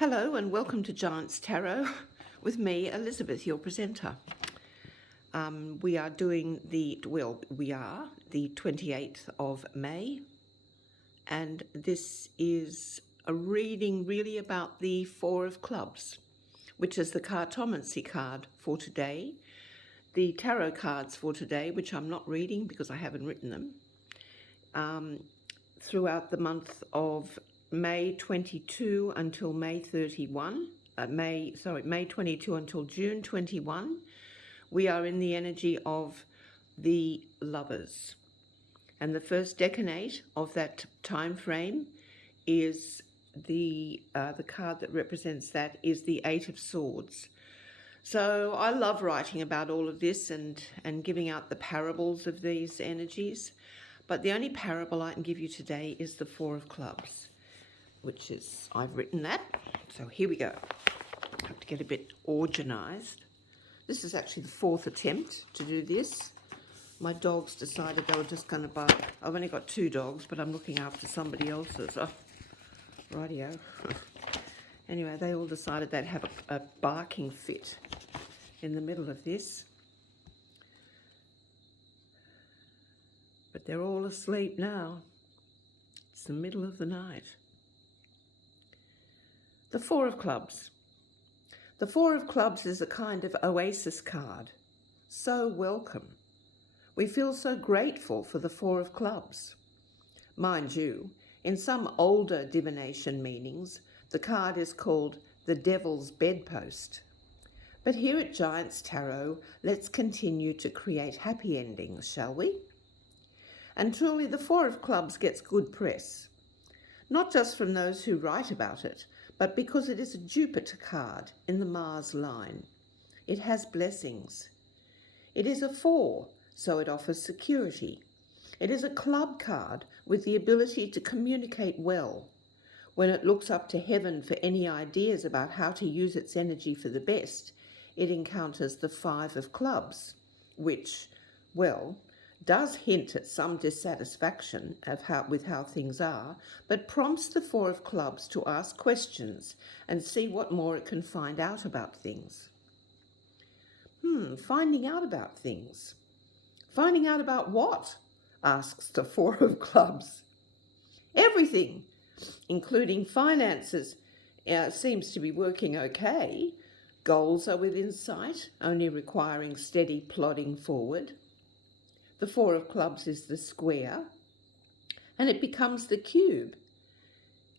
Hello and welcome to Giants Tarot with me, Elizabeth, your presenter. We are the 28th of May, and this is a reading really about the Four of Clubs, which is the Cartomancy card for today, the tarot cards for today, which I'm not reading because I haven't written them, throughout the month of May 22 until May 31, May 22 until June 21, we are in the energy of the Lovers. And the first decanate of that time frame is the card that represents that is the Eight of Swords. So I love writing about all of this and giving out the parables of these energies. But the only parable I can give you today is the Four of Clubs, which is, I've written that. So here we go. I have to get a bit organised. This is actually the fourth attempt to do this. My dogs decided they were just going to bark. I've only got two dogs, but I'm looking after somebody else's. Oh, rightio. Anyway, they all decided they'd have a barking fit in the middle of this. But they're all asleep now. It's the middle of the night. The Four of Clubs. The Four of Clubs is a kind of oasis card. So welcome. We feel so grateful for the Four of Clubs. Mind you, in some older divination meanings, the card is called the Devil's Bedpost. But here at Giants Tarot, let's continue to create happy endings, shall we? And truly, the Four of Clubs gets good press. Not just from those who write about it, but because it is a Jupiter card in the Mars line. It has blessings. It is a 4, so it offers security. It is a club card with the ability to communicate well. When it looks up to heaven for any ideas about how to use its energy for the best, it encounters the 5 of Clubs, which, well, does hint at some dissatisfaction with how things are, but prompts the Four of Clubs to ask questions and see what more it can find out about things. Finding out about things. Finding out about what? Asks the Four of Clubs. Everything, including finances, seems to be working okay. Goals are within sight, only requiring steady plodding forward. The Four of Clubs is the square, and it becomes the cube.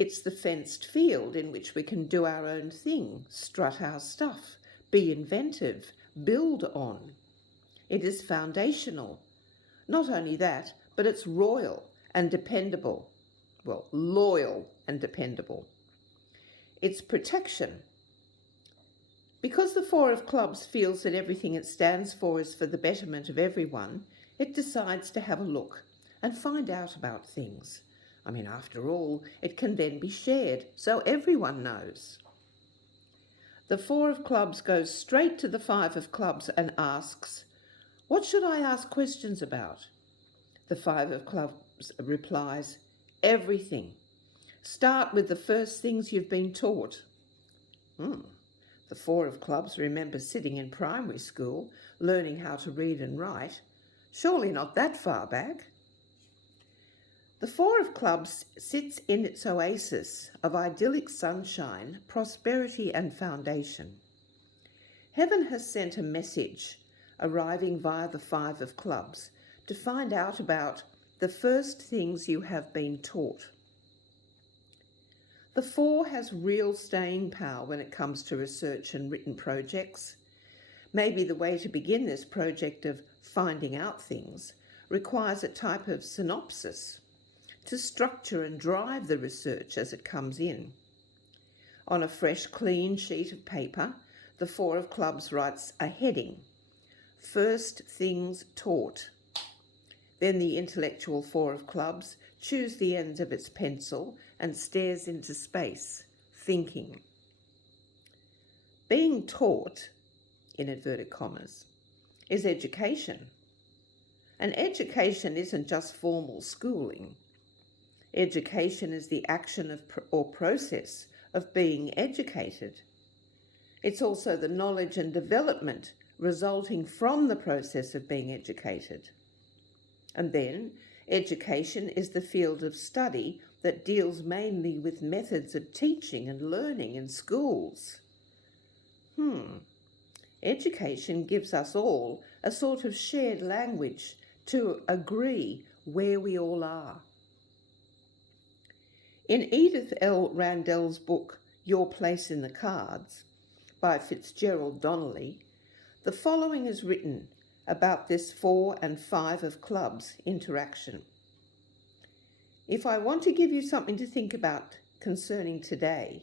It's the fenced field in which we can do our own thing, strut our stuff, be inventive, build on. It is foundational. Not only that, but it's royal and dependable. Well, loyal and dependable. It's protection. Because the Four of Clubs feels that everything it stands for is for the betterment of everyone, it decides to have a look and find out about things. I mean, after all, it can then be shared, so everyone knows. The Four of Clubs goes straight to the 5 of Clubs and asks, "What should I ask questions about?" The 5 of Clubs replies, "Everything. Start with the first things you've been taught." The Four of Clubs remembers sitting in primary school, learning how to read and write. Surely not that far back. The Four of Clubs sits in its oasis of idyllic sunshine, prosperity and foundation. Heaven has sent a message, arriving via the 5 of Clubs, to find out about the first things you have been taught. The 4 has real staying power when it comes to research and written projects. Maybe the way to begin this project of finding out things requires a type of synopsis to structure and drive the research as it comes in. On a fresh, clean sheet of paper, the Four of Clubs writes a heading, "First Things Taught." Then the intellectual Four of Clubs chews the ends of its pencil and stares into space, thinking. Being taught, in inverted commas, is education. And education isn't just formal schooling. Education is the action or process of being educated. It's also the knowledge and development resulting from the process of being educated. And then, education is the field of study that deals mainly with methods of teaching and learning in schools. Education gives us all a sort of shared language to agree where we all are. In Edith L. Randell's book, Your Place in the Cards, by Fitzgerald Donnelly, the following is written about this 4 and 5 of clubs interaction. If I want to give you something to think about concerning today,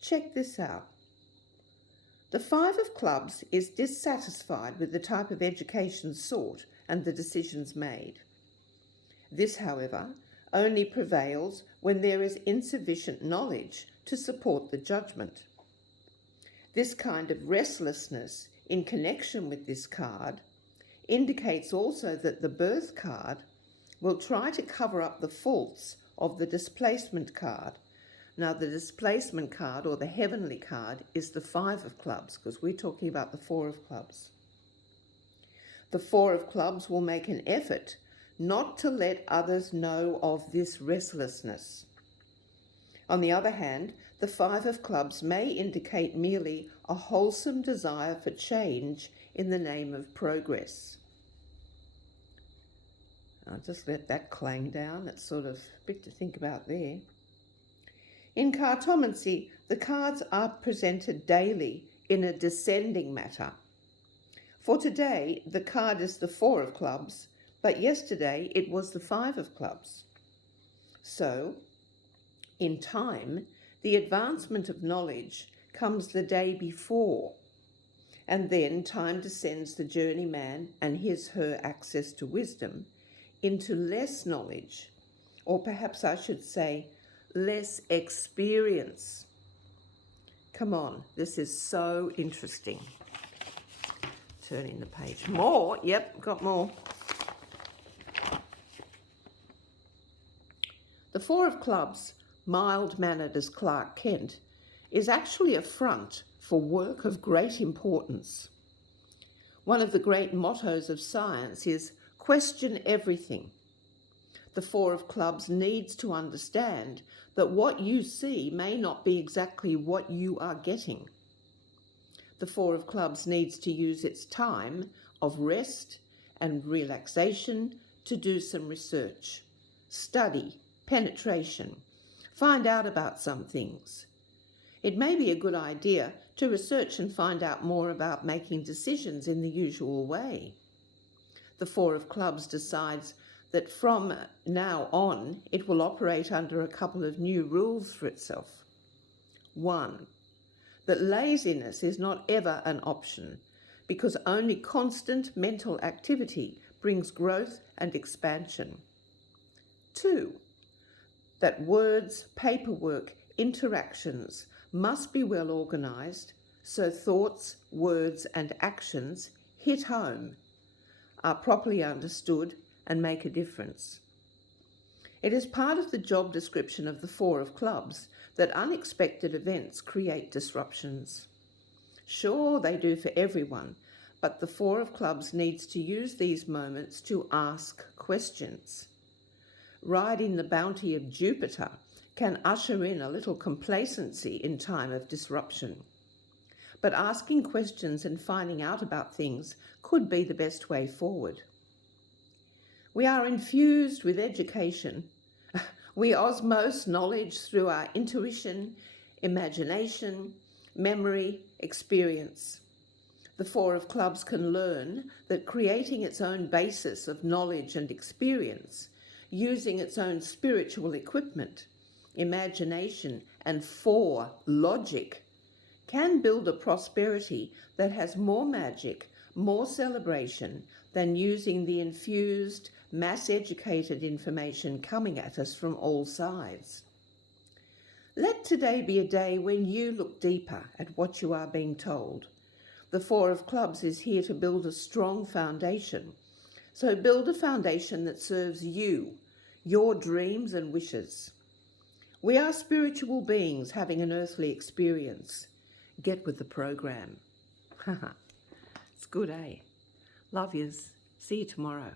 check this out. The 5 of clubs is dissatisfied with the type of education sought and the decisions made. This, however, only prevails when there is insufficient knowledge to support the judgment. This kind of restlessness in connection with this card indicates also that the birth card will try to cover up the faults of the displacement card. Now, the displacement card, or the heavenly card, is the 5 of clubs, because we're talking about the 4 of clubs. The 4 of clubs will make an effort not to let others know of this restlessness. On the other hand, the 5 of clubs may indicate merely a wholesome desire for change in the name of progress. I'll just let that clang down. It's sort of a bit to think about there. In Cartomancy, the cards are presented daily in a descending matter. For today, the card is the 4 of clubs, but yesterday it was the 5 of clubs. So, in time, the advancement of knowledge comes the day before, and then time descends the journeyman and his/her access to wisdom into less knowledge, or perhaps I should say, less experience. Come on, this is so interesting. Turning the page. More, yep, got more. The 4 of clubs, mild-mannered as Clark Kent, is actually a front for work of great importance. One of the great mottos of science is question everything. The 4 of clubs needs to understand that what you see may not be exactly what you are getting. The 4 of clubs needs to use its time of rest and relaxation to do some research, study, penetration, find out about some things. It may be a good idea to research and find out more about making decisions in the usual way. The 4 of clubs decides that from now on it will operate under a couple of new rules for itself. 1, that laziness is not ever an option, because only constant mental activity brings growth and expansion. 2, that words, paperwork, interactions must be well organised so thoughts, words and actions hit home, are properly understood and make a difference. It is part of the job description of the 4 of clubs that unexpected events create disruptions. Sure, they do for everyone, but the 4 of clubs needs to use these moments to ask questions. Riding the bounty of Jupiter can usher in a little complacency in time of disruption. But asking questions and finding out about things could be the best way forward. We are infused with education. We osmose knowledge through our intuition, imagination, memory, experience. The 4 of clubs can learn that creating its own basis of knowledge and experience, using its own spiritual equipment, imagination, and logic, can build a prosperity that has more magic, more celebration than using the infused, mass-educated information coming at us from all sides. Let today be a day when you look deeper at what you are being told. The 4 of clubs is here to build a strong foundation. So build a foundation that serves you, your dreams and wishes. We are spiritual beings having an earthly experience. Get with the program. It's good, eh? Love yous. See you tomorrow.